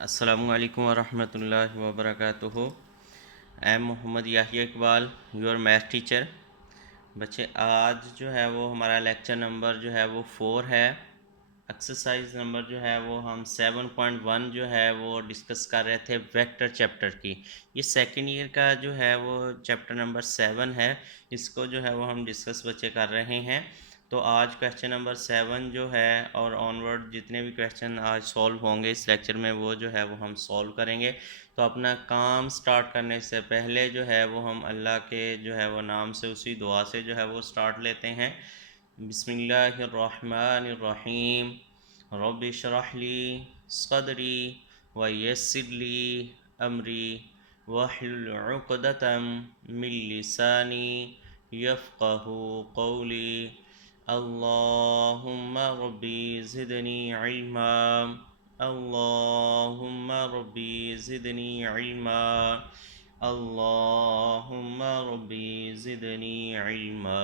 अस्सलामुअलैकुम वरहमतुल्लाहि वबरकातुहू। I am Mohammad Yahya Iqbal, your math teacher. बच्चे आज जो है वो हमारा लेक्चर नंबर जो है वो 4 है। एक्सरसाइज नंबर जो है वो हम 7.1 जो है वो डिस्कस कर रहे थे वेक्टर चैप्टर की। ये सेकेंड ईयर का जो है वो चैप्टर नंबर 7 है, इसको जो है वो हम डिस्कस बच्चे कर रहे हैं। तो आज क्वेश्चन नंबर 7 जो है और ऑनवर्ड जितने भी क्वेश्चन आज सॉल्व होंगे इस लेक्चर में वो जो है वो हम सॉल्व करेंगे। तो अपना काम स्टार्ट करने से पहले जो है वो हम अल्लाह के जो है वो नाम से उसी दुआ से जो है वो स्टार्ट लेते हैं। बिस्मिल्लाहिर्रहमानिर्रहीम। रब्बि इश्रह ली सदरी व यस्सिर ली अमरी वहलुल उक़दतम मिन लिसानी यफ़क़हू क़ौली। अल्लाहुम्मा रब्बी ज़िदनी इल्मा। अल्लाहुम्मा रब्बी ज़िदनी इल्मा। अल्लाहुम्मा रब्बी ज़िदनी इल्मा।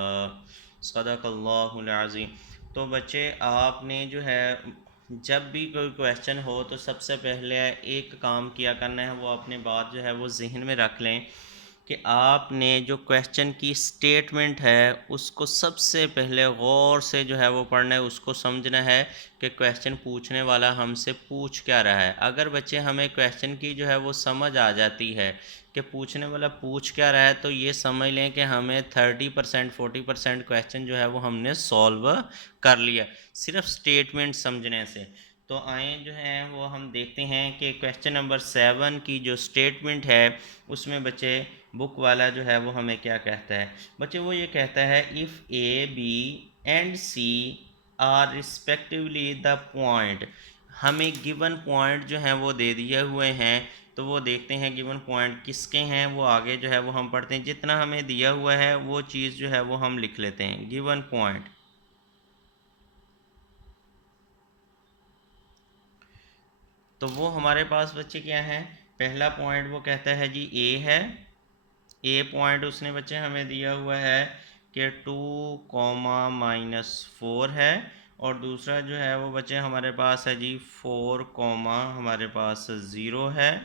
सदक़ल्लाहुल अज़ीम। तो बच्चे आपने जो है जब भी कोई क्वेश्चन हो तो सबसे पहले एक काम किया करना है, वो अपने बात जो है वो जहन में रख लें कि आपने जो क्वेश्चन की स्टेटमेंट है उसको सबसे पहले गौर से जो है वो पढ़ना है, उसको समझना है कि क्वेश्चन पूछने वाला हमसे पूछ क्या रहा है। अगर बच्चे हमें क्वेश्चन की जो है वो समझ आ जाती है कि पूछने वाला पूछ क्या रहा है, तो ये समझ लें कि हमें 30% 40% क्वेश्चन जो है वो हमने सॉल्व कर लिया सिर्फ स्टेटमेंट समझने से। तो आए जो है वो हम देखते हैं कि क्वेश्चन नंबर 7 की जो स्टेटमेंट है उसमें बच्चे बुक वाला जो है वो हमें क्या कहता है। बच्चे वो ये कहता है if A B and C are respectively the point. हमें गिवन पॉइंट जो हैं वो दे दिए हुए हैं, तो वो देखते हैं गिवन पॉइंट किसके हैं, वो आगे जो है वो हम पढ़ते हैं। जितना हमें दिया हुआ है वो चीज़ जो है वो हम लिख लेते हैं गिवन पॉइंट। तो वो हमारे पास बच्चे क्या हैं, पहला पॉइंट वो कहता है जी ए है। ए पॉइंट उसने बच्चे हमें दिया हुआ है कि 2, -4 है। और दूसरा जो है वो बच्चे हमारे पास है जी 4, हमारे पास 0 है।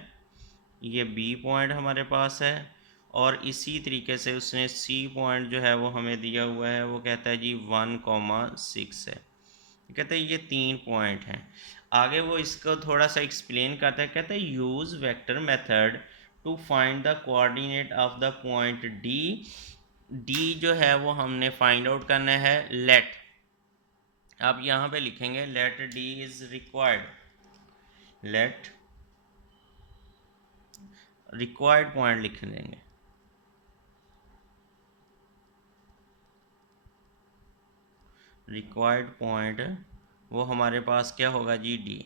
ये बी पॉइंट हमारे पास है। और इसी तरीके से उसने सी पॉइंट जो है वो हमें दिया हुआ है, वो कहता है जी 1, 6 है। कहते हैं ये 3 पॉइंट हैं। आगे वो इसको थोड़ा सा एक्सप्लेन करता है, कहते हैं use vector method to find the coordinate of the point D. D जो है वो हमने फाइंड आउट करना है। लेट, आप यहाँ पे लिखेंगे let D is required. Let required point लिख देंगे। रिक्वायर्ड पॉइंट वो हमारे पास क्या होगा जी डी।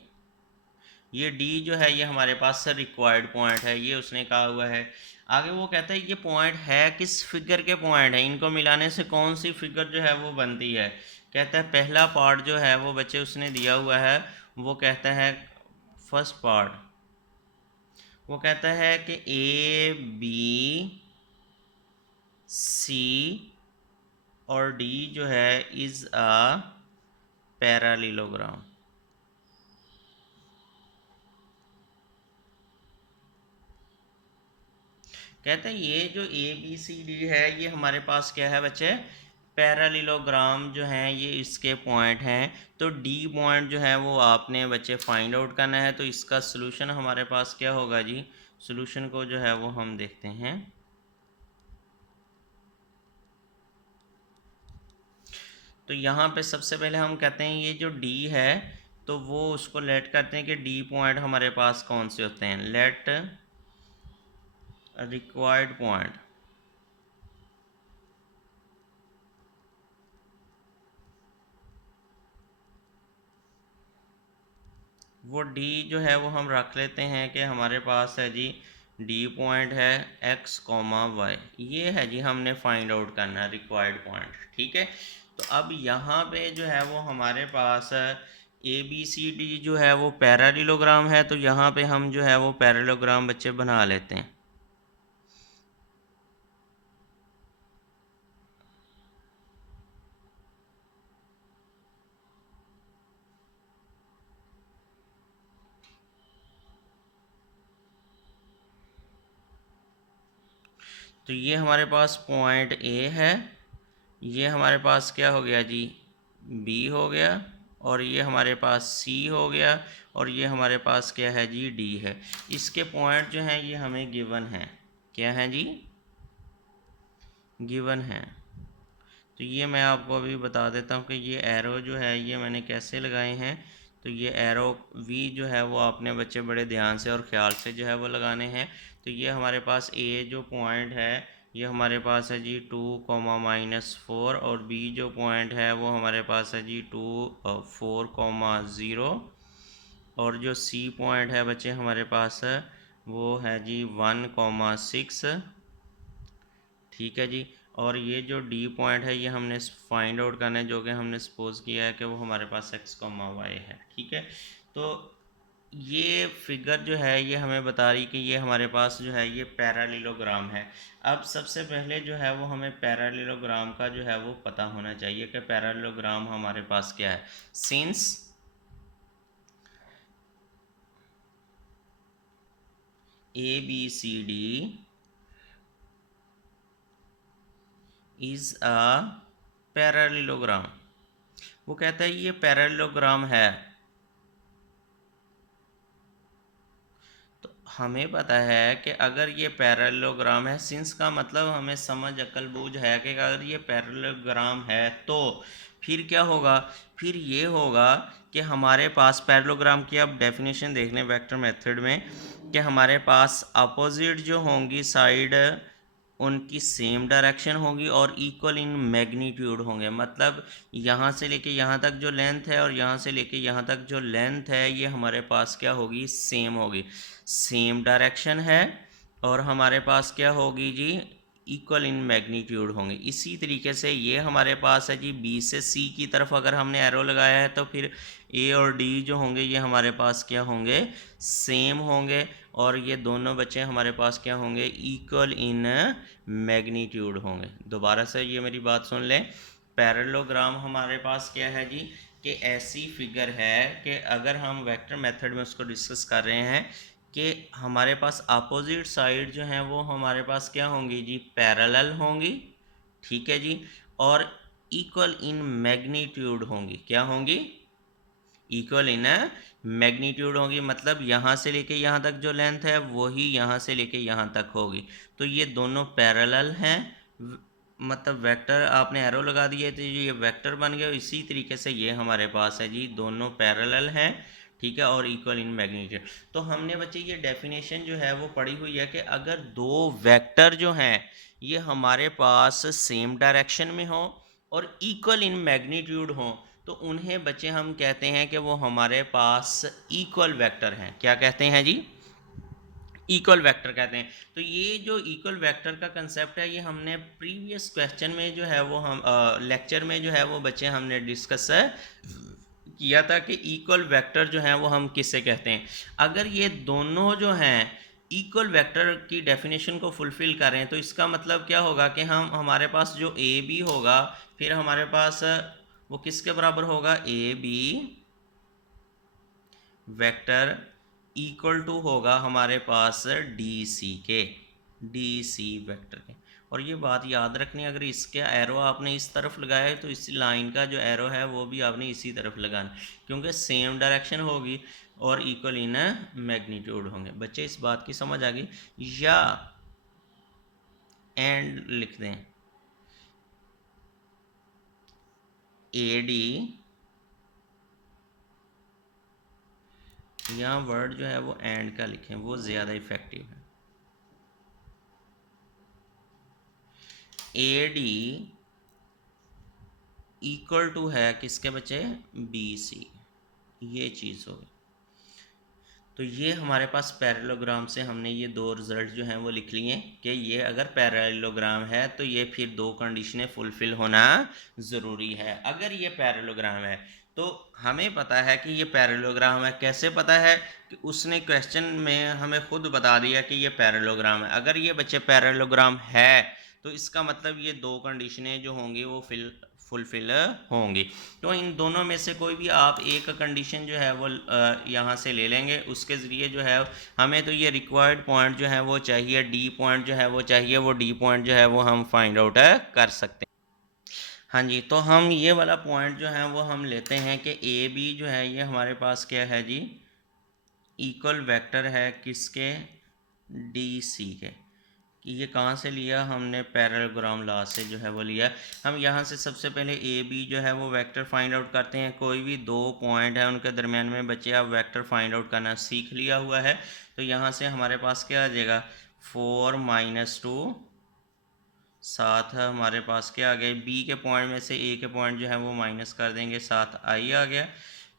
ये डी जो है ये हमारे पास सर रिक्वायर्ड पॉइंट है, ये उसने कहा हुआ है। आगे वो कहता है ये पॉइंट है किस फिगर के पॉइंट है, इनको मिलाने से कौन सी फिगर जो है वो बनती है। कहता है पहला पार्ट जो है वो बच्चे उसने दिया हुआ है, वो कहता है फर्स्ट पार्ट, वो कहता है कि ए बी सी और डी जो है इज़ अ पैरालिलोग्राम। कहते हैं ये जो ए बी सी डी है ये हमारे पास क्या है बच्चे, पैरालिलोग्राम जो हैं ये इसके पॉइंट हैं। तो डी पॉइंट जो है वो आपने बच्चे फाइंड आउट करना है। तो इसका सलूशन हमारे पास क्या होगा जी, सलूशन को जो है वो हम देखते हैं। तो यहाँ पे सबसे पहले हम कहते हैं ये जो डी है तो वो उसको लेट करते हैं कि डी पॉइंट हमारे पास कौन से होते हैं। लेट रिक्वायर्ड पॉइंट, वो डी जो है वो हम रख लेते हैं कि हमारे पास है जी डी पॉइंट है x, y। ये है जी हमने फाइंड आउट करना है रिक्वायर्ड पॉइंट, ठीक है। तो अब यहाँ पे जो है वो हमारे पास ए बी सी डी जो है वो पैरालिलोग्राम है। तो यहाँ पे हम जो है वो पैरालिलोग्राम बच्चे बना लेते हैं। तो ये हमारे पास पॉइंट ए है, ये हमारे पास क्या हो गया जी, बी हो गया, और ये हमारे पास सी हो गया, और ये हमारे पास क्या है जी, डी है। इसके पॉइंट जो हैं ये हमें गिवन हैं, क्या हैं जी, गिवन हैं। तो ये मैं आपको अभी बता देता हूँ कि ये एरो जो है ये मैंने कैसे लगाए हैं। तो ये एरो वी जो है वो आपने बच्चे बड़े ध्यान से और ख्याल से जो है वो लगाने हैं। तो ये हमारे पास ए जो पॉइंट है ये हमारे पास है जी 2, -4, और बी जो पॉइंट है वो हमारे पास है जी 4, 0, और जो सी पॉइंट है बच्चे हमारे पास है वो है जी 1, 6। ठीक है जी। और ये जो डी पॉइंट है ये हमने फाइंड आउट करना है, जो कि हमने सपोज किया है कि वो हमारे पास x, y है। ठीक है। तो ये फिगर जो है ये हमें बता रही कि ये हमारे पास जो है ये पैरालेलोग्राम है। अब सबसे पहले जो है वो हमें पैरालेलोग्राम का जो है वो पता होना चाहिए कि पैरालेलोग्राम हमारे पास क्या है। Since ABCD is a parallelogram, वो कहता है ये पैरालेलोग्राम है। तो हमें पता है कि अगर ये पैरेललोग्राम है, सिंस का मतलब हमें समझ अकल बूझ है कि अगर ये पैरेललोग्राम है तो फिर क्या होगा, फिर ये होगा कि हमारे पास पैरेललोग्राम की अब डेफिनेशन देख लें वेक्टर मेथड में कि हमारे पास अपोजिट जो होंगी साइड उनकी सेम डायरेक्शन होगी और इक्वल इन मैग्नीट्यूड होंगे। मतलब यहाँ से लेके यहाँ तक जो लेंथ है और यहाँ से लेके यहाँ तक जो लेंथ है ये हमारे पास क्या होगी, सेम होगी, सेम डायरेक्शन है, और हमारे पास क्या होगी जी, इक्वल इन मैग्नीट्यूड होंगे। इसी तरीके से ये हमारे पास है जी बी से सी की तरफ अगर हमने एरो लगाया है तो फिर ए और डी जो होंगे ये हमारे पास क्या होंगे, सेम होंगे, और ये दोनों बच्चे हमारे पास क्या होंगे, इक्वल इन मैग्नीट्यूड होंगे। दोबारा से ये मेरी बात सुन लें, पैरेललोग्राम हमारे पास क्या है जी, कि ऐसी फिगर है कि अगर हम वेक्टर मेथड में उसको डिस्कस कर रहे हैं कि हमारे पास अपोजिट साइड जो हैं वो हमारे पास क्या होंगी जी, पैरेलल होंगी। ठीक है जी। और इक्वल इन मैग्नीट्यूड होंगी, क्या होंगी, इक्वल इन मैग्नीट्यूड होगी। मतलब यहाँ से लेके यहाँ तक जो लेंथ है वही यहाँ से लेके यहाँ तक होगी। तो ये दोनों पैरेलल हैं, मतलब वेक्टर आपने एरो लगा दिए तो ये वेक्टर बन गया। इसी तरीके से ये हमारे पास है जी दोनों पैरेलल हैं, ठीक है, और इक्वल इन मैग्नीट्यूड। तो हमने बच्चे ये डेफिनेशन जो है वो पढ़ी हुई है कि अगर दो वेक्टर जो हैं ये हमारे पास सेम डायरेक्शन में हो और इक्वल इन मैग्नीट्यूड हो तो उन्हें बच्चे हम कहते हैं कि वो हमारे पास इक्वल वेक्टर हैं। क्या कहते हैं जी, इक्वल वेक्टर कहते हैं। तो ये जो इक्वल वेक्टर का कंसेप्ट है ये हमने प्रीवियस क्वेश्चन में जो है वो हम लेक्चर में जो है वो बच्चे हमने डिस्कस किया था कि इक्वल वेक्टर जो हैं वो हम किससे कहते हैं। अगर ये दोनों जो हैं इक्वल वेक्टर की डेफिनेशन को फुलफ़िल करें तो इसका मतलब क्या होगा कि हम हमारे पास जो ए बी होगा फिर हमारे पास वो किसके बराबर होगा, A B vector equal to होगा हमारे पास डी सी के, डी सी वेक्टर के। और ये बात याद रखनी, अगर इसके एरो आपने इस तरफ लगाया है तो इस लाइन का जो एरो है वो भी आपने इसी तरफ लगाना, क्योंकि सेम डायरेक्शन होगी और इक्वल इन मैग्नीट्यूड होंगे। बच्चे इस बात की समझ आ गई, या एंड लिख दें, ए डी, यहाँ वर्ड जो है वो एंड का लिखें, वो ज़्यादा इफ़ेक्टिव है। ए डी इक्वल टू है किसके बच्चे, बी सी, ये चीज़ होगी। तो ये हमारे पास पैरेललोग्राम से हमने ये दो रिज़ल्ट जो हैं वो लिख लिए कि ये अगर पैरेललोग्राम है तो ये फिर दो कंडीशनें फुलफ़िल होना ज़रूरी है। अगर ये पैरेललोग्राम है तो हमें पता है कि ये पैरेललोग्राम है। कैसे पता है, कि उसने क्वेश्चन में हमें खुद बता दिया कि ये पैरेललोग्राम है। अगर ये बच्चे पैरेललोग्राम है तो इसका मतलब ये दो कंडीशनें जो होंगी वो फुलफ़िल होंगी। तो इन दोनों में से कोई भी आप एक कंडीशन जो है वो यहाँ से ले लेंगे, उसके ज़रिए जो है हमें तो ये रिक्वायर्ड पॉइंट जो है वो चाहिए, डी पॉइंट जो है वो चाहिए, वो डी पॉइंट जो है वो हम फाइंड आउट कर सकते हैं। हाँ जी, तो हम ये वाला पॉइंट जो है वो हम लेते हैं कि ए बी जो है ये हमारे पास क्या है जी, इक्वल वेक्टर है किसके, डी सी के। ये कहाँ से लिया हमने, पैरेललोग्राम लॉ से जो है वो लिया। हम यहाँ से सबसे पहले ए बी जो है वो वेक्टर फाइंड आउट करते हैं। कोई भी दो पॉइंट है उनके दरमियान में बच्चे आप वेक्टर फाइंड आउट करना सीख लिया हुआ है। तो यहाँ से हमारे पास क्या आ जाएगा, 4 - 2 7 है हमारे पास, क्या आ गया, बी के पॉइंट में से ए के पॉइंट जो है वो माइनस कर देंगे, 7 आई आ गया।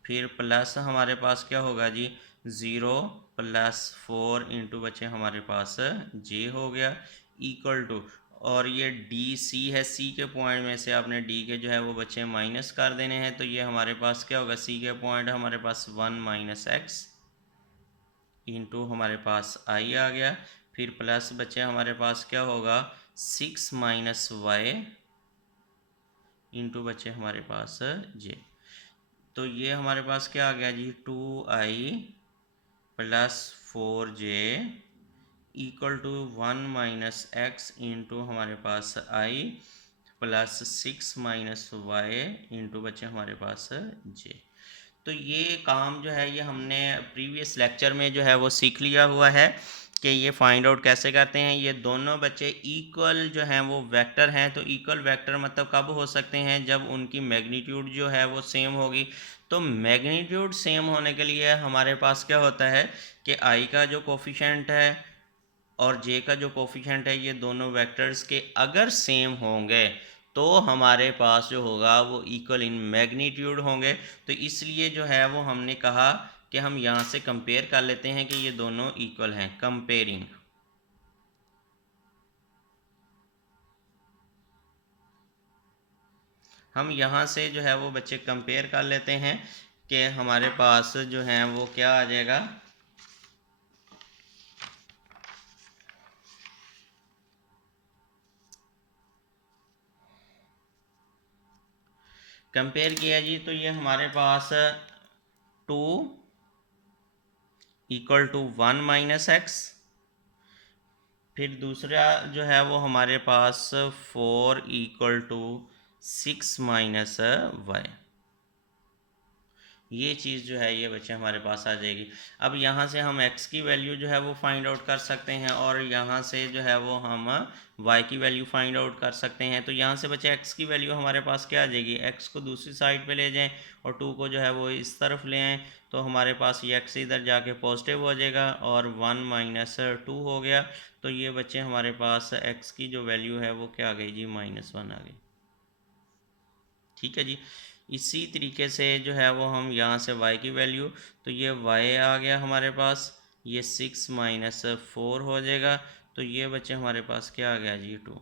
फिर प्लस हमारे पास क्या होगा जी, 0 + 4 इंटू बचे हमारे पास जे हो गया, इक्वल टू, और ये डी सी है, सी के पॉइंट में से आपने डी के जो है वो बच्चे माइनस कर देने हैं। तो ये हमारे पास क्या होगा, सी के पॉइंट हमारे पास 1 - x इंटू हमारे पास आई आ गया। फिर प्लस बचे हमारे पास क्या होगा, 6 - y इंटू बचे हमारे पास जे। तो ये हमारे पास क्या आ गया जी, 2i + 4j equal to 1 - x into हमारे पास i + 6 - y इंटू बचे हमारे पास j। तो ये काम जो है ये हमने प्रीवियस लेक्चर में जो है वो सीख लिया हुआ है कि ये फाइंड आउट कैसे करते हैं। ये दोनों बच्चे इक्वल जो हैं वो वेक्टर हैं। तो इक्वल वेक्टर मतलब कब हो सकते हैं, जब उनकी मैग्नीट्यूड जो है वो सेम होगी। तो मैग्नीट्यूड सेम होने के लिए हमारे पास क्या होता है कि आई का जो कोफिशेंट है और जे का जो कोफिशेंट है, ये दोनों वेक्टर्स के अगर सेम होंगे तो हमारे पास जो होगा वो इक्वल इन मैग्नीट्यूड होंगे। तो इसलिए जो है वो हमने कहा कि हम यहाँ से कंपेयर कर लेते हैं कि ये दोनों इक्वल हैं, कंपेयरिंग। हम यहाँ से जो है वो बच्चे कंपेयर कर लेते हैं कि हमारे पास जो है वो क्या आ जाएगा, कंपेयर किया जी। तो ये हमारे पास 2 = 1 - x, फिर दूसरा जो है वो हमारे पास 4 = 6 - y। ये चीज़ जो है ये बच्चे हमारे पास आ जाएगी। अब यहाँ से हम x की वैल्यू जो है वो फाइंड आउट कर सकते हैं और यहाँ से जो है वो हम y की वैल्यू फाइंड आउट कर सकते हैं। तो यहाँ से बच्चे x की वैल्यू हमारे पास क्या आ जाएगी, x को दूसरी साइड पे ले जाएं और 2 को जो है वो इस तरफ ले आएँ। तो हमारे पास ये x इधर जाके पॉजिटिव हो जाएगा और 1 - 2 हो गया। तो ये बच्चे हमारे पास x की जो वैल्यू है वो क्या आ गई जी, -1 आ गई। ठीक है जी। इसी तरीके से जो है वो हम यहाँ से y की वैल्यू, तो ये y आ गया हमारे पास, ये 6 - 4 हो जाएगा। तो ये बच्चे हमारे पास क्या आ गया जी, 2।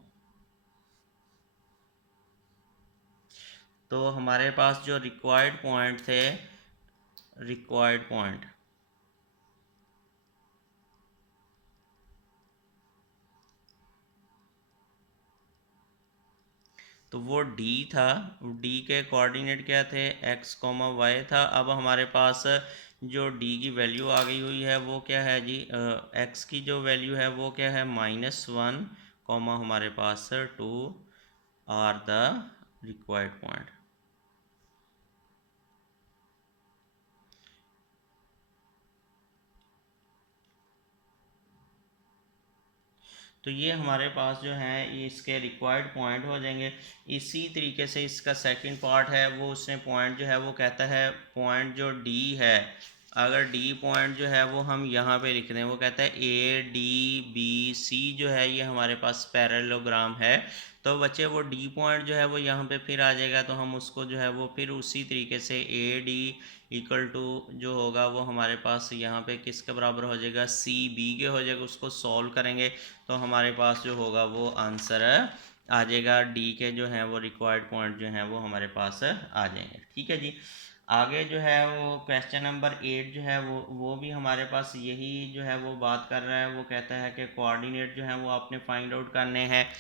तो हमारे पास जो रिक्वायर्ड पॉइंट थे, रिक्वायर्ड पॉइंट, तो वो d था, d के कोऑर्डिनेट क्या थे, x, y था। अब हमारे पास जो d की वैल्यू आ गई हुई है वो क्या है जी, x की जो वैल्यू है वो क्या है, -1, हमारे पास 2 आर द रिक्वायर्ड पॉइंट। तो ये हमारे पास जो है ये इसके रिक्वायर्ड पॉइंट हो जाएंगे। इसी तरीके से इसका सेकंड पार्ट है, वो उसने पॉइंट जो है वो कहता है पॉइंट जो डी है, अगर डी पॉइंट जो है वो हम यहाँ पे लिख दें, वो कहता है ए डी बी सी जो है ये हमारे पास पैरेललोग्राम है। तो बच्चे वो डी पॉइंट जो है वो यहाँ पे फिर आ जाएगा। तो हम उसको जो है वो फिर उसी तरीके से ए डी इक्वल टू जो होगा वो हमारे पास यहाँ पे किसके बराबर हो जाएगा, सी बी के हो जाएगा। उसको सॉल्व करेंगे तो हमारे पास जो होगा वो आंसर आ जाएगा, डी के जो हैं वो रिक्वायर्ड पॉइंट जो हैं वो हमारे पास आ जाएंगे। ठीक है जी। आगे जो है वो क्वेश्चन नंबर 8 जो है वो भी हमारे पास यही जो है वो बात कर रहा है। वो कहता है कि कोऑर्डिनेट जो है वो आपने फाइंड आउट करने हैं,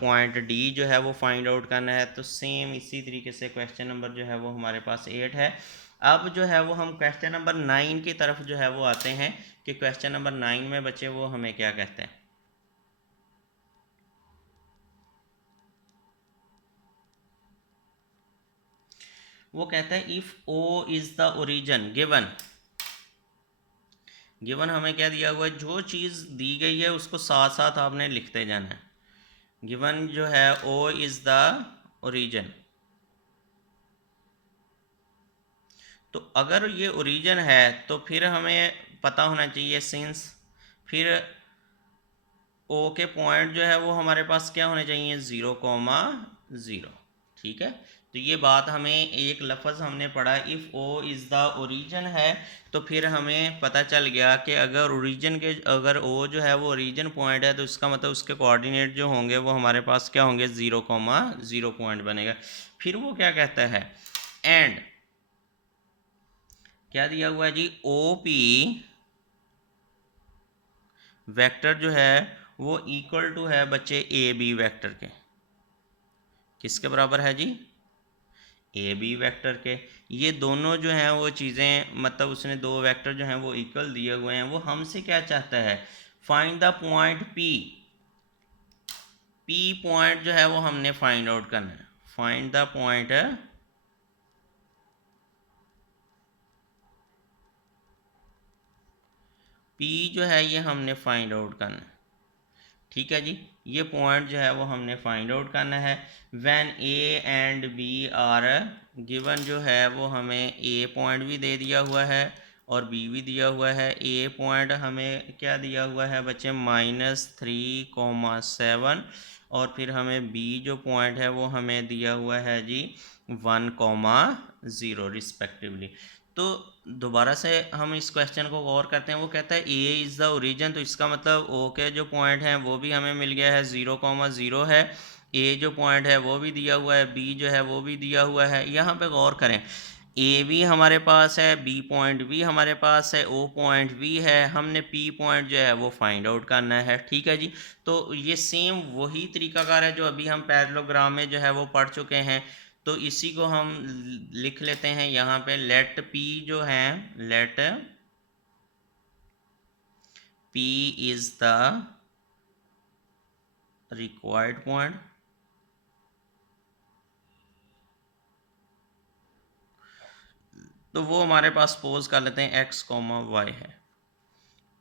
पॉइंट डी जो है वो फाइंड आउट करना है। तो सेम इसी तरीके से क्वेश्चन नंबर जो है वो हमारे पास 8 है। अब जो है वो हम क्वेश्चन नंबर 9 की तरफ जो है वो आते हैं कि क्वेश्चन नंबर 9 में बच्चे वो हमें क्या कहते हैं। वो कहता है if O is the origin given. Given हमें क्या दिया हुआ है, जो चीज़ दी गई है उसको साथ साथ आपने लिखते जाना है। गिवन जो है ओ इज द ओरिजिन, तो अगर ये ओरिजिन है तो फिर हमें पता होना चाहिए सिंस, फिर ओ के पॉइंट जो है वो हमारे पास क्या होने चाहिए, 0,0। ठीक है, तो ये बात हमें एक लफ्ज़ हमने पढ़ा if O is the origin है, तो फिर हमें पता चल गया कि अगर ओ जो है वो ओरिजिन पॉइंट है तो इसका मतलब उसके कोऑर्डिनेट जो होंगे वो हमारे पास क्या होंगे, 0,0 पॉइंट बनेगा। फिर वो क्या कहता है, एंड क्या दिया हुआ है जी, ओ पी वेक्टर जो है वो इक्वल टू है बच्चे ए बी वेक्टर के। किसके बराबर है जी, ए बी वेक्टर के। ये दोनों जो हैं वो चीज़ें, मतलब उसने दो वेक्टर जो हैं वो इक्वल दिए हुए हैं। वो हमसे क्या चाहता है, find the point P. P point जो है वो हमने फाइंड आउट करना है। फाइंड द पॉइंट पी जो है ये हमने फाइंड आउट करना है। ठीक है जी, ये पॉइंट जो है वो हमने फाइंड आउट करना है। When A and B are given, जो है वो हमें ए पॉइंट भी दे दिया हुआ है और बी भी दिया हुआ है। ए पॉइंट हमें क्या दिया हुआ है बच्चे, -3,7, और फिर हमें बी जो पॉइंट है वो हमें दिया हुआ है जी 1,0 रिस्पेक्टिवली। तो दोबारा से हम इस क्वेश्चन को गौर करते हैं। वो कहता है ए इज़ द ओरिजिन, तो इसका मतलब ओ के जो पॉइंट हैं वो भी हमें मिल गया है, 0,0 है। ए जो पॉइंट है वो भी दिया हुआ है, बी जो है वो भी दिया हुआ है। यहाँ पे गौर करें, ए भी हमारे पास है, बी पॉइंट भी हमारे पास है, ओ पॉइंट भी है। हमने पी पॉइंट जो है वो फाइंड आउट करना है। ठीक है जी, तो ये सेम वही तरीकाकार है जो अभी हम पैरेललोग्राम में जो है वो पढ़ चुके हैं। तो इसी को हम लिख लेते हैं यहाँ पे, लेट पी जो है, let P is the required point, तो वो हमारे पास सपोज कर लेते हैं x, y है।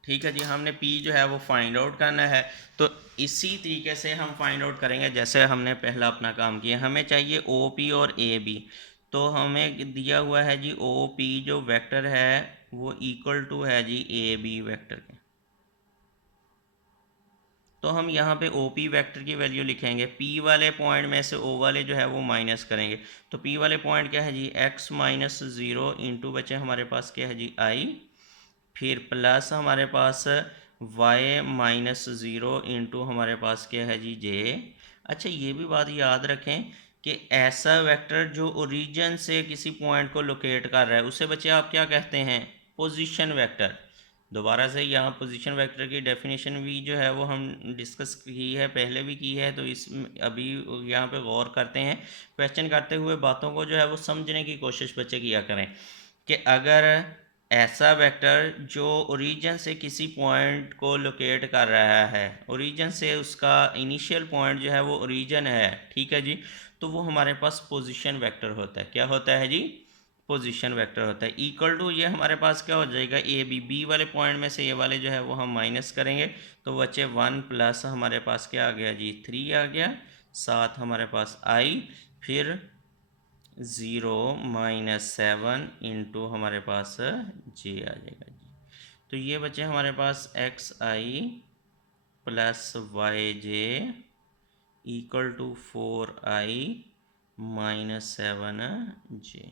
ठीक है जी, हमने p जो है वो फाइंड आउट करना है। तो इसी तरीके से हम फाइंड आउट करेंगे जैसे हमने पहला अपना काम किया। हमें चाहिए OP और AB, तो हमें दिया हुआ है जी OP जो वेक्टर है वो इक्वल टू है जी AB वेक्टर के। तो हम यहाँ पे OP वेक्टर की वैल्यू लिखेंगे, P वाले पॉइंट में से O वाले जो है वो माइनस करेंगे। तो P वाले पॉइंट क्या है जी, x-0 इंटू बचे हमारे पास क्या है जी I, फिर प्लस हमारे पास y-0 इंटू हमारे पास क्या है जी j। अच्छा, ये भी बात याद रखें कि ऐसा वेक्टर जो ओरिजिन से किसी पॉइंट को लोकेट कर रहा है उसे बच्चे आप क्या कहते हैं, पोजीशन वेक्टर। दोबारा से यहाँ पोजीशन वेक्टर की डेफिनेशन भी जो है वो हम डिस्कस की है, पहले भी की है। तो इस अभी यहाँ पे गौर करते हैं, क्वेश्चन करते हुए बातों को जो है वो समझने की कोशिश बच्चे किया करें कि अगर ऐसा वेक्टर जो ओरिजिन से किसी पॉइंट को लोकेट कर रहा है, ओरिजिन से उसका इनिशियल पॉइंट जो है वो ओरिजिन है, ठीक है जी, तो वो हमारे पास पोजीशन वेक्टर होता है। क्या होता है जी, पोजीशन वेक्टर होता है। इक्वल टू ये हमारे पास क्या हो जाएगा, ए बी, बी वाले पॉइंट में से ए वाले जो है वो हम माइनस करेंगे, तो बच्चे 1 प्लस हमारे पास क्या आ गया जी 3 आ गया, साथ हमारे पास आई, फिर 0-7 इंटू हमारे पास जे आ जाएगा जी। तो ये बचे हमारे पास XI plus YJ equal to 4I-7J।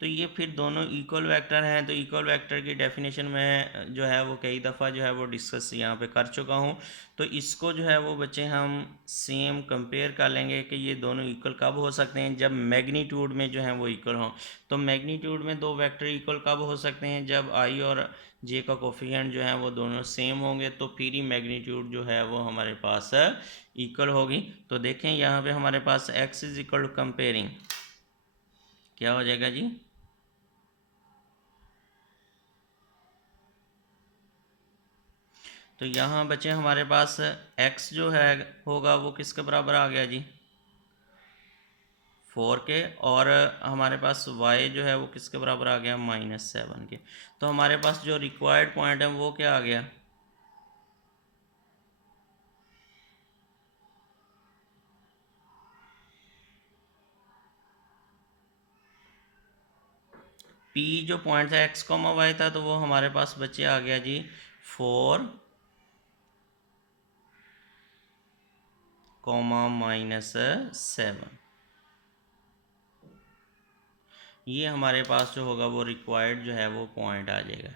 तो ये फिर दोनों इक्वल वेक्टर हैं। तो इक्वल वेक्टर की डेफिनेशन में जो है वो कई दफ़ा जो है वो डिस्कस यहाँ पे कर चुका हूँ। तो इसको जो है वो बच्चे हम सेम कंपेयर कर लेंगे कि ये दोनों इक्वल कब हो सकते हैं, जब मैग्नीट्यूड में जो है वो इक्वल हों। तो मैग्नीट्यूड में दो वेक्टर इक्वल कब हो सकते हैं, जब आई और जे का कोफिशिएंट जो है वो दोनों सेम होंगे, तो फिर ही मैग्नीट्यूड जो है वो हमारे पास इक्वल होगी। तो देखें यहाँ पे हमारे पास x is equal to comparing क्या हो जाएगा जी, तो यहाँ बचे हमारे पास x जो है होगा वो किसके बराबर आ गया जी, 4 के, और हमारे पास y जो है वो किसके बराबर आ गया, -7 के। तो हमारे पास जो रिक्वायर्ड पॉइंट है वो क्या आ गया, P जो पॉइंट था x, y था, तो वो हमारे पास बचे आ गया जी 4, -7। ये हमारे पास जो होगा वो रिक्वायर्ड जो है वो पॉइंट आ जाएगा।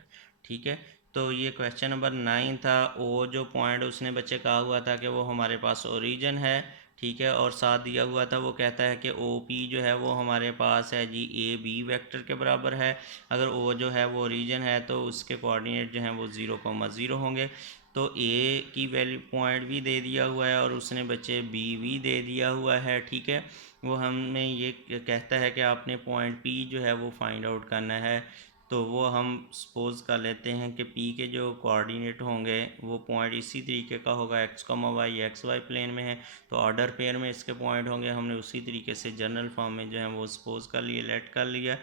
ठीक है, तो ये क्वेश्चन नंबर 9 था। ओ जो पॉइंट उसने बच्चे कहा हुआ था कि वो हमारे पास ओरिजिन है। ठीक है, और साथ दिया हुआ था वो कहता है कि ओ पी जो है वो हमारे पास है जी ए बी वेक्टर के बराबर है। अगर ओ जो है वो ओरिजिन है तो उसके कोऑर्डिनेट जो हैं वो 0,0 होंगे। तो ए की वैल्यू पॉइंट भी दे दिया हुआ है और उसने बच्चे बी भी दे दिया हुआ है। ठीक है, वो हमें ये कहता है कि आपने पॉइंट पी जो है वो फाइंड आउट करना है। तो वो हम सपोज़ कर लेते हैं कि पी के जो कोऑर्डिनेट होंगे वो पॉइंट इसी तरीके का होगा, एक्स वाई प्लेन में है तो ऑर्डर पेयर में इसके पॉइंट होंगे। हमने उसी तरीके से जनरल फॉर्म में जो है वो सपोज़ कर लिए, लेट कर लिया,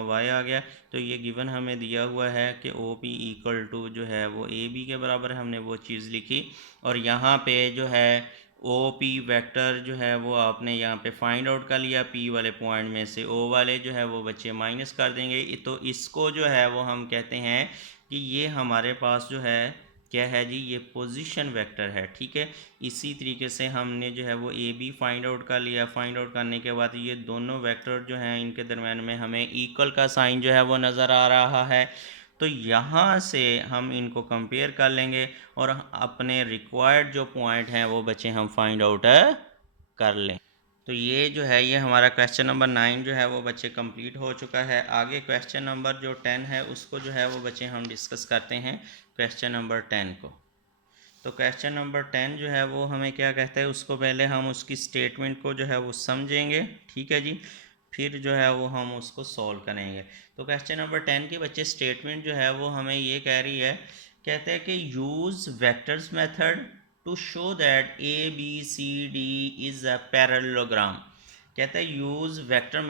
वाई आ गया। तो ये गिवन हमें दिया हुआ है कि ओ पी इक्वल टू जो है वो ए बी के बराबर है, हमने वो चीज़ लिखी। और यहाँ पे जो है ओ पी वेक्टर जो है वो आपने यहाँ पे फाइंड आउट कर लिया, पी वाले पॉइंट में से ओ वाले जो है वो बच्चे माइनस कर देंगे। तो इसको जो है वो हम कहते हैं कि ये हमारे पास जो है क्या है जी, ये पोजीशन वेक्टर है। ठीक है, इसी तरीके से हमने जो है वो ए बी फाइंड आउट कर लिया। फाइंड आउट करने के बाद ये दोनों वेक्टर जो हैं इनके दरम्यान में हमें इक्वल का साइन जो है वो नज़र आ रहा है। तो यहाँ से हम इनको कंपेयर कर लेंगे और अपने रिक्वायर्ड जो पॉइंट हैं वो बच्चे हम फाइंड आउट कर लें। तो ये जो है ये हमारा क्वेश्चन नंबर 9 जो है वो बच्चे कंप्लीट हो चुका है। आगे क्वेश्चन नंबर जो 10 है उसको जो है वो बच्चे हम डिस्कस करते हैं, क्वेश्चन नंबर 10 को। तो क्वेश्चन नंबर 10 जो है वो हमें क्या कहता है, उसको पहले हम उसकी स्टेटमेंट को जो है वो समझेंगे। ठीक है जी, फिर जो है वो हम उसको सॉल्व करेंगे। तो क्वेश्चन नंबर 10 के बच्चे स्टेटमेंट जो है वो हमें ये कह रही है, कहते हैं कि use vectors method to show that A B C D is a parallelogram. कहते हैं यूज़ वेक्टर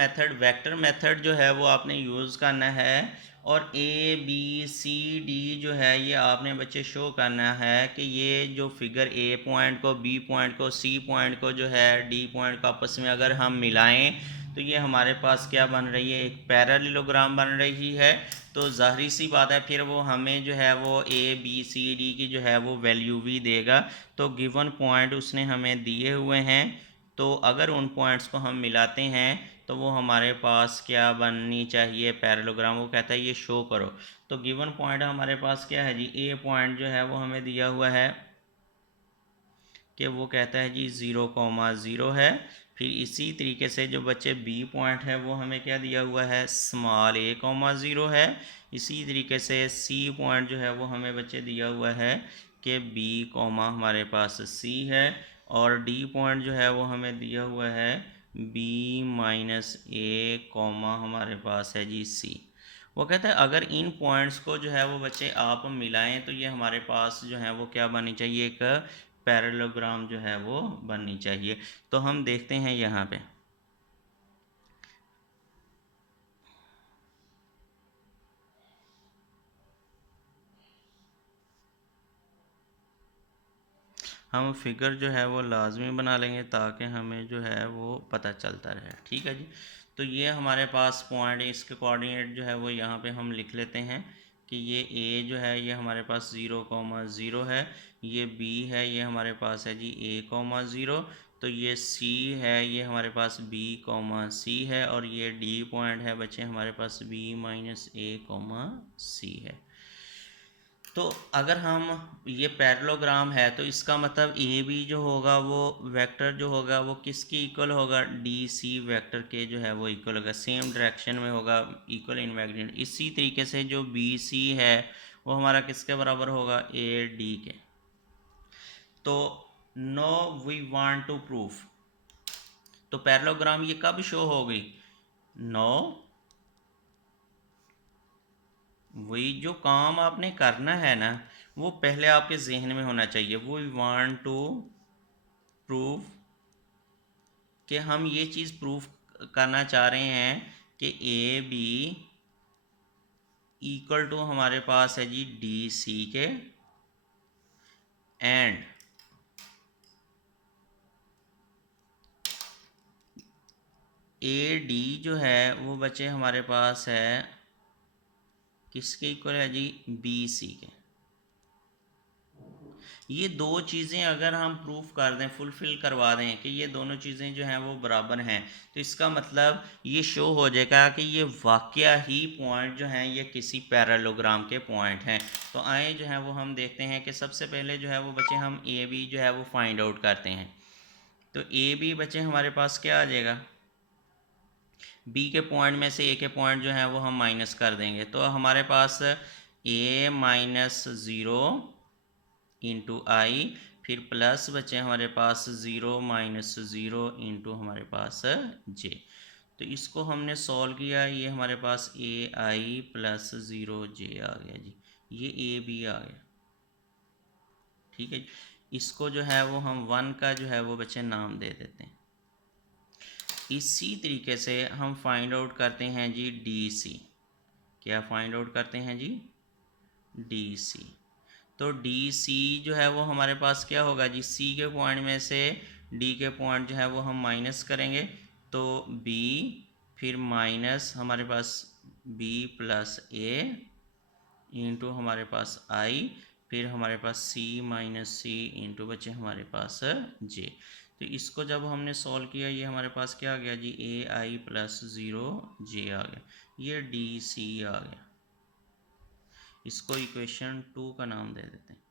मेथड जो है वो आपने यूज़ करना है और ए बी सी डी जो है ये आपने बच्चे शो करना है कि ये जो फिगर ए पॉइंट को, बी पॉइंट को, सी पॉइंट को जो है डी पॉइंट को आपस में अगर हम मिलाएं तो ये हमारे पास क्या बन रही है, एक पैरेललोग्राम बन रही है। तो ज़ाहिर सी बात है फिर वो हमें जो है वो ए बी सी डी की जो है वो वैल्यू भी देगा। तो गिवन पॉइंट उसने हमें दिए हुए हैं, तो अगर उन पॉइंट्स को हम मिलाते हैं तो वो हमारे पास क्या बननी चाहिए, पैरेललोग्राम। वो कहता है ये शो करो। तो गिवन पॉइंट हमारे पास क्या है जी, ए पॉइंट जो है वो हमें दिया हुआ है कि वो कहता है जी 0,0 है। फिर इसी तरीके से जो बच्चे बी पॉइंट है वो हमें क्या दिया हुआ है, स्मॉल a,0 है। इसी तरीके से सी पॉइंट जो है वो हमें बच्चे दिया हुआ है कि बी कॉमा हमारे पास सी है। और डी पॉइंट जो है वो हमें दिया हुआ है b-a कॉमा हमारे पास है जी सी। वो कहता है अगर इन पॉइंट्स को जो है वो बच्चे आप मिलाएं तो ये हमारे पास जो है वो क्या बननी चाहिए, एक पैरेललोग्राम जो है वो बननी चाहिए। तो हम देखते हैं यहाँ पे, हम फिगर जो है वो लाजमी बना लेंगे ताकि हमें जो है वो पता चलता रहे। ठीक है जी, तो ये हमारे पास पॉइंट, इसके कोऑर्डिनेट जो है वो यहाँ पे हम लिख लेते हैं कि ये ए जो है ये हमारे पास 0,0 है, ये बी है ये हमारे पास है जी a,0। तो ये सी है, ये हमारे पास बी कॉमा सी है, और ये डी पॉइंट है बच्चे हमारे पास बी माइनस ए कॉमा सी है। तो अगर हम ये पैरेललोग्राम है तो इसका मतलब ए बी जो होगा वो वेक्टर जो होगा वो किसकी इक्वल होगा, डी सी वेक्टर के जो है वो इक्वल होगा, सेम डायरेक्शन में होगा, इक्वल इन मैग्नीट्यूड। इसी तरीके से जो बी सी है वो हमारा किसके बराबर होगा, ए डी के। तो now we want to proof, तो पैरेललोग्राम ये कब शो होगी, नो वही जो काम आपने करना है ना वो पहले आपके जहन में होना चाहिए। वो वांट टू प्रूव कि हम ये चीज़ प्रूफ करना चाह रहे हैं कि ए बी इक्वल टू हमारे पास है जी डी सी के, एंड ए डी जो है वो बच्चे हमारे पास है किसके इक्वल है जी, बी सी के। ये दो चीज़ें अगर हम प्रूफ कर दें, फुलफ़िल करवा दें कि ये दोनों चीज़ें जो हैं वो बराबर हैं, तो इसका मतलब ये शो हो जाएगा कि ये वाकया ही पॉइंट जो हैं ये किसी पैरेललोग्राम के पॉइंट हैं। तो आए जो है वो हम देखते हैं कि सबसे पहले जो है वो बच्चे हम ए बी जो है वो फाइंड आउट करते हैं। तो ए बी बच्चे हमारे पास क्या आ जाएगा, बी के पॉइंट में से ए के पॉइंट जो हैं वो हम माइनस कर देंगे, तो हमारे पास ए माइनस ज़ीरो इंटू आई, फिर प्लस बचे हमारे पास ज़ीरो माइनस ज़ीरो इंटू हमारे पास जे। तो इसको हमने सॉल्व किया, ये हमारे पास ए आई प्लस ज़ीरो जे आ गया जी, ये ए बी आ गया। ठीक है, इसको जो है वो हम वन का जो है वो बच्चे नाम दे देते हैं। इसी तरीके से हम फाइंड आउट करते हैं जी डी सी। क्या फाइंड आउट करते हैं जी, डी सी। तो डी सी जो है वो हमारे पास क्या होगा जी, सी के पॉइंट में से डी के पॉइंट जो है वो हम माइनस करेंगे, तो बी फिर माइनस हमारे पास बी प्लस ए इंटू हमारे पास आई, फिर हमारे पास सी माइनस सी इंटू बचे हमारे पास जे। तो इसको जब हमने सॉल्व किया ये हमारे पास क्या आ गया जी, ए आई प्लस ज़ीरो जे आ गया, ये डी सी आ गया। इसको इक्वेशन 2 का नाम दे देते हैं।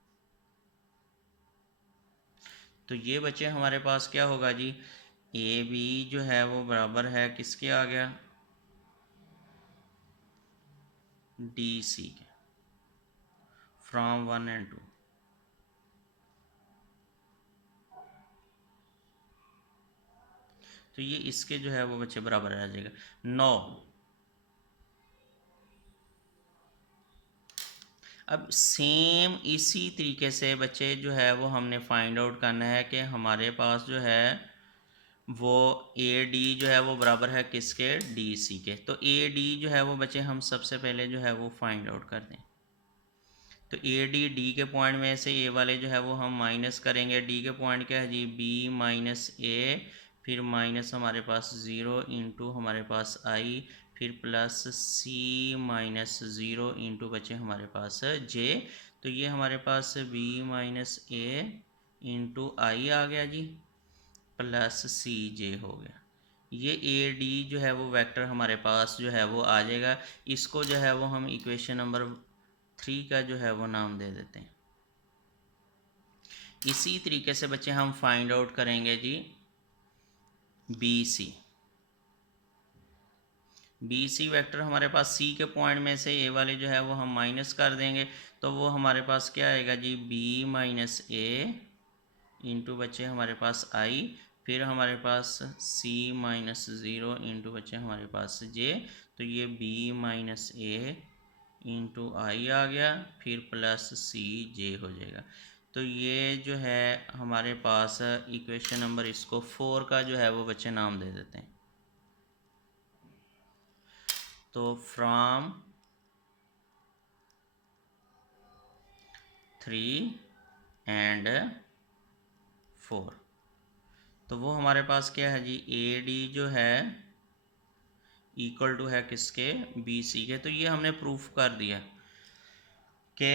तो ये बच्चे हमारे पास क्या होगा जी, ए बी जो है वो बराबर है किसके आ गया, डी सी के, फ्रॉम 1 and 2। तो ये इसके जो है वो बच्चे बराबर आ जाएगा 9। अब सेम इसी तरीके से बच्चे जो है वो हमने फाइंड आउट करना है कि हमारे पास जो है वो ए डी जो है वो बराबर है किसके, डी सी के। तो ए डी जो है वो बच्चे हम सबसे पहले जो है वो फाइंड आउट कर दें। तो ए डी के पॉइंट में से ए वाले जो है वो हम माइनस करेंगे, डी के पॉइंट क्या है जी, बी माइनस ए, फिर माइनस हमारे पास ज़ीरो इंटू हमारे पास आई, फिर प्लस सी माइनस ज़ीरो इंटू बचे हमारे पास जे। तो ये हमारे पास बी माइनस ए इंटू आई आ गया जी, प्लस सी जे हो गया। ये ए डी जो है वो वेक्टर हमारे पास जो है वो आ जाएगा। इसको जो है वो हम इक्वेशन नंबर 3 का जो है वो नाम दे देते हैं। इसी तरीके से बच्चे हम फाइंड आउट करेंगे जी B C. B C vector हमारे पास सी के पॉइंट में से ए वाले जो है वो हम माइनस कर देंगे, तो वो हमारे पास क्या आएगा जी, बी माइनस ए इंटू बच्चे हमारे पास आई, फिर हमारे पास सी माइनस ज़ीरो इंटू बच्चे हमारे पास जे। तो ये बी माइनस ए इंटू आई आ गया, फिर प्लस सी जे हो जाएगा। तो ये जो है हमारे पास इक्वेशन नंबर इसको 4 का जो है वो बच्चे नाम दे देते हैं। तो फ्रॉम 3 and 4, तो वो हमारे पास क्या है जी, ए डी जो है इक्वल टू है किसके, बी सी के। तो ये हमने प्रूफ कर दिया कि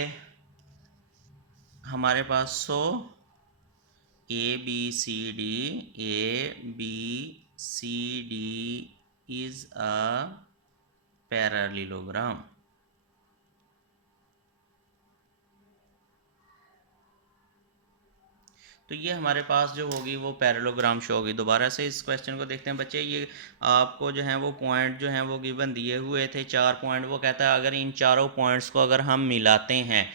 हमारे पास ABCD is a parallelogram. तो ये हमारे पास जो होगी वो पैरेललोग्राम शो होगी। दोबारा से इस क्वेश्चन को देखते हैं बच्चे। ये आपको जो है वो पॉइंट जो हैं वो गिवन दिए हुए थे, 4 पॉइंट। वो कहता है अगर इन चारों पॉइंट्स को अगर हम मिलाते हैं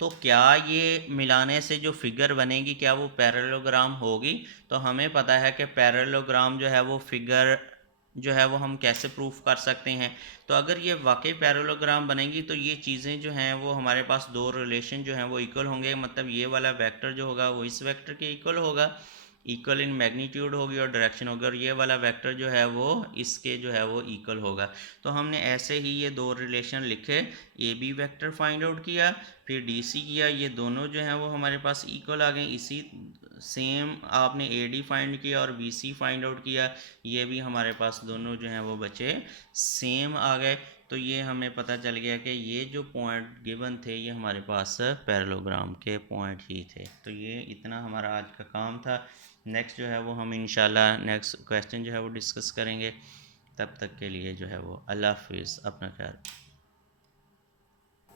तो क्या ये मिलाने से जो फिगर बनेगी क्या वो पैरेललोग्राम होगी। तो हमें पता है कि पैरेललोग्राम जो है वो फिगर जो है वो हम कैसे प्रूफ कर सकते हैं। तो अगर ये वाकई पैरेललोग्राम बनेगी तो ये चीज़ें जो हैं वो हमारे पास दो रिलेशन जो हैं वो इक्वल होंगे। मतलब ये वाला वेक्टर जो होगा वो इस वेक्टर के इक्वल होगा, इक्वल इन मैग्नीट्यूड होगी और डायरेक्शन होगी, और ये वाला वेक्टर जो है वो इसके जो है वो इक्वल होगा। तो हमने ऐसे ही ये दो रिलेशन लिखे, A B vector find out किया, फिर डी सी किया, ये दोनों जो हैं वो हमारे पास इक्वल आ गए। इसी सेम आपने ए डी फाइंड किया और बी सी फाइंड आउट किया, ये भी हमारे पास दोनों जो हैं वो बचे सेम आ गए। तो ये हमें पता चल गया कि ये जो पॉइंट गिवन थे ये हमारे पास पैरेललोग्राम के पॉइंट ही थे। तो ये इतना हमारा आज का काम था। नेक्स्ट जो है वो हम इंशाल्लाह नेक्स्ट क्वेश्चन जो है वो डिस्कस करेंगे। तब तक के लिए जो है वो अल्लाह हाफिज़, अपना ख्याल।